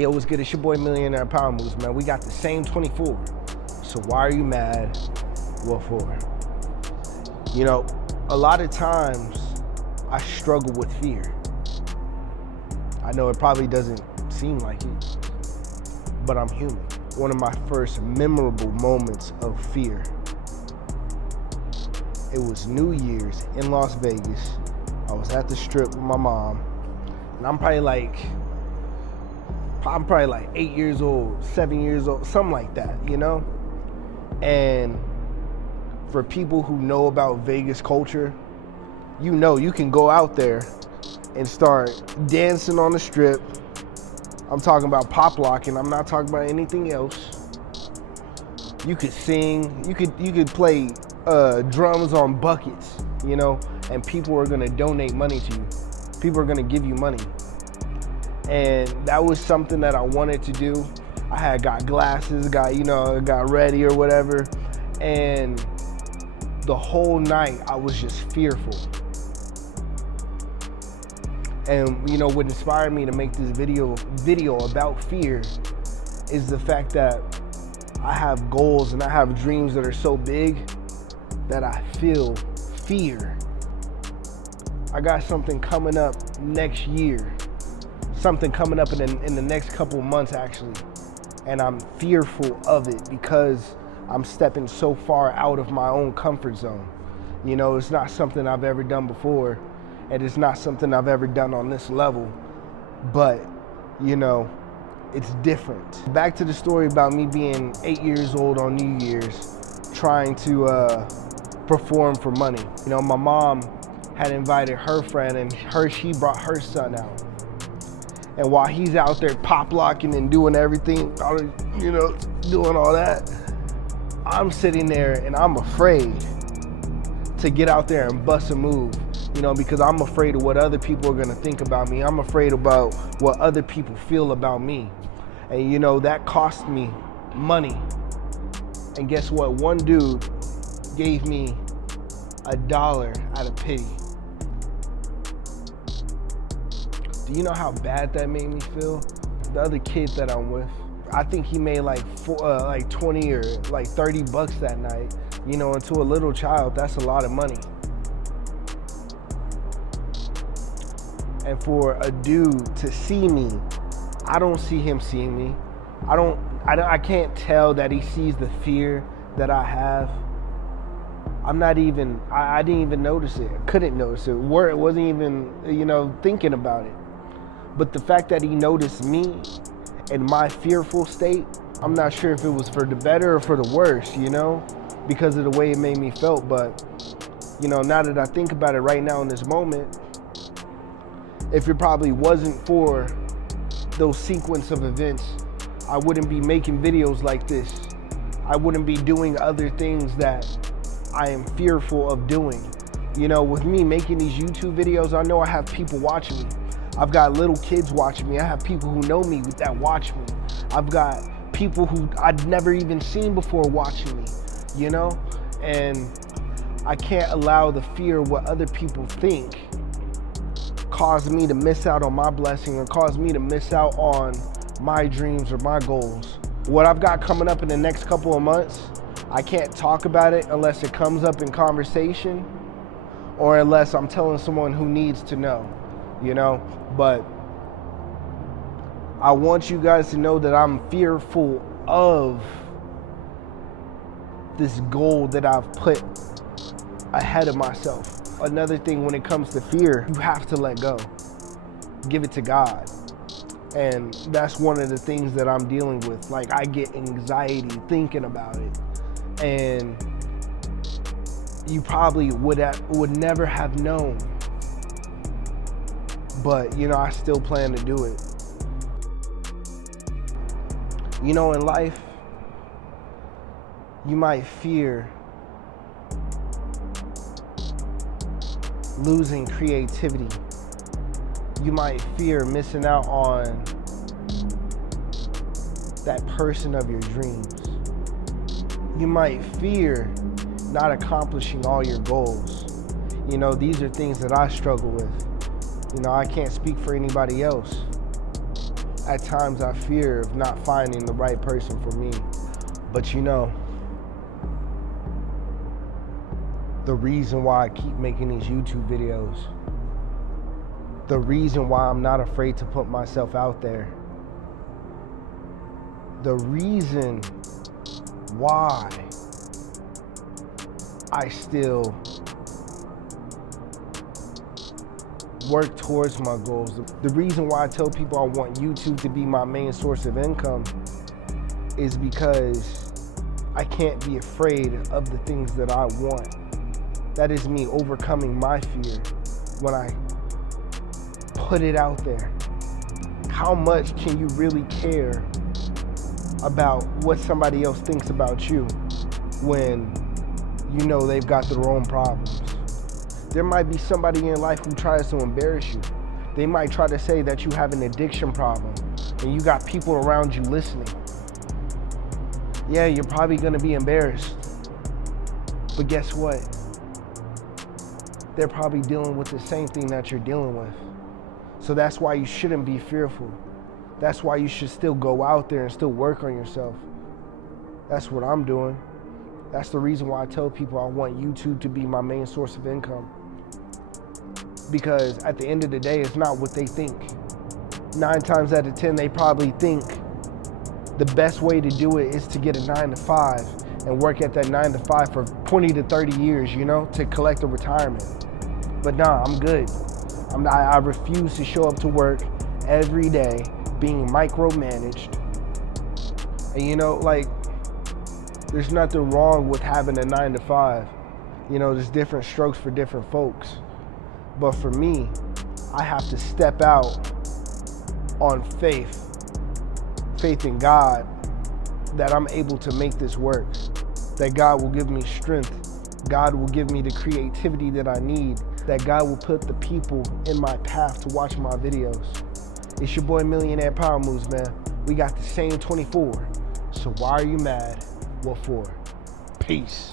Hey, yo, what's good? It's your boy Millionaire Power Moves, man. We got the same 24. So why are you mad? What for? You know, a lot of times I struggle with fear. I know it probably doesn't seem like it, but I'm human. One of my first memorable moments of fear, it was New Year's in Las Vegas. I was at the strip with my mom, and I'm probably like 8 years old, 7 years old, something like that, you know? And for people who know about Vegas culture, you know you can go out there and start dancing on the strip. I'm talking about pop locking. I'm not talking about anything else. You could sing. You could play drums on buckets, you know, and people are gonna donate money to you. People are gonna give you money. And that was something that I wanted to do. I had got glasses, got ready or whatever. And the whole night I was just fearful. And you know what inspired me to make this video about fear is the fact that I have goals and I have dreams that are so big that I feel fear. I got something coming up next year. Something coming up in the next couple months actually, and I'm fearful of it because I'm stepping so far out of my own comfort zone. You know, it's not something I've ever done before, and it's not something I've ever done on this level, but you know, it's different. Back to the story about me being 8 years old on New Year's, trying to perform for money. You know, my mom had invited her friend, and she brought her son out. And while he's out there pop locking and doing everything, you know, doing all that, I'm sitting there and I'm afraid to get out there and bust a move, you know, because I'm afraid of what other people are gonna think about me. I'm afraid about what other people feel about me. And you know, that cost me money. And guess what? One dude gave me $1 out of pity. Do you know how bad that made me feel? The other kid that I'm with, I think he made like 20 or like 30 bucks that night. You know, and to a little child, that's a lot of money. And for a dude to see me, I don't see him seeing me. I can't tell that he sees the fear that I have. I didn't even notice it. I couldn't notice it. It wasn't even, you know, thinking about it. But the fact that he noticed me and my fearful state, I'm not sure if it was for the better or for the worse, you know, because of the way it made me felt. But, you know, now that I think about it right now in this moment, if it probably wasn't for those sequence of events, I wouldn't be making videos like this. I wouldn't be doing other things that I am fearful of doing. You know, with me making these YouTube videos, I know I have people watching me. I've got little kids watching me. I have people who know me that watch me. I've got people who I'd never even seen before watching me, you know? And I can't allow the fear of what other people think cause me to miss out on my blessing or cause me to miss out on my dreams or my goals. What I've got coming up in the next couple of months, I can't talk about it unless it comes up in conversation or unless I'm telling someone who needs to know, you know? But I want you guys to know that I'm fearful of this goal that I've put ahead of myself. Another thing when it comes to fear, you have to let go. Give it to God. And that's one of the things that I'm dealing with. Like, I get anxiety thinking about it. And you probably would never have known. But, you know, I still plan to do it. You know, in life, you might fear losing creativity. You might fear missing out on that person of your dreams. You might fear not accomplishing all your goals. You know, these are things that I struggle with. You know, I can't speak for anybody else. at times I fear of not finding the right person for me. But you know, the reason why I keep making these YouTube videos, the reason why I'm not afraid to put myself out there, the reason why I still work towards my goals, the reason why I tell people I want YouTube to be my main source of income is because I can't be afraid of the things that I want. That is me overcoming my fear when I put it out there. How much can you really care about what somebody else thinks about you when you know they've got their own problems? There might be somebody in your life who tries to embarrass you. They might try to say that you have an addiction problem and you got people around you listening. Yeah, you're probably gonna be embarrassed. But guess what? They're probably dealing with the same thing that you're dealing with. So that's why you shouldn't be fearful. That's why you should still go out there and still work on yourself. That's what I'm doing. That's the reason why I tell people I want YouTube to be my main source of income. Because at the end of the day, it's not what they think. 9 times out of 10, they probably think the best way to do it is to get a 9 to 5 and work at that 9 to 5 for 20 to 30 years, you know, to collect a retirement. But nah, I'm good. I refuse to show up to work every day being micromanaged. And you know, like, there's nothing wrong with having a 9 to 5. You know, there's different strokes for different folks. But for me, I have to step out on faith in God that I'm able to make this work, that God will give me strength, God will give me the creativity that I need, that God will put the people in my path to watch my videos. It's your boy Millionaire Power Moves, man. We got the same 24. So why are you mad? What for? Peace.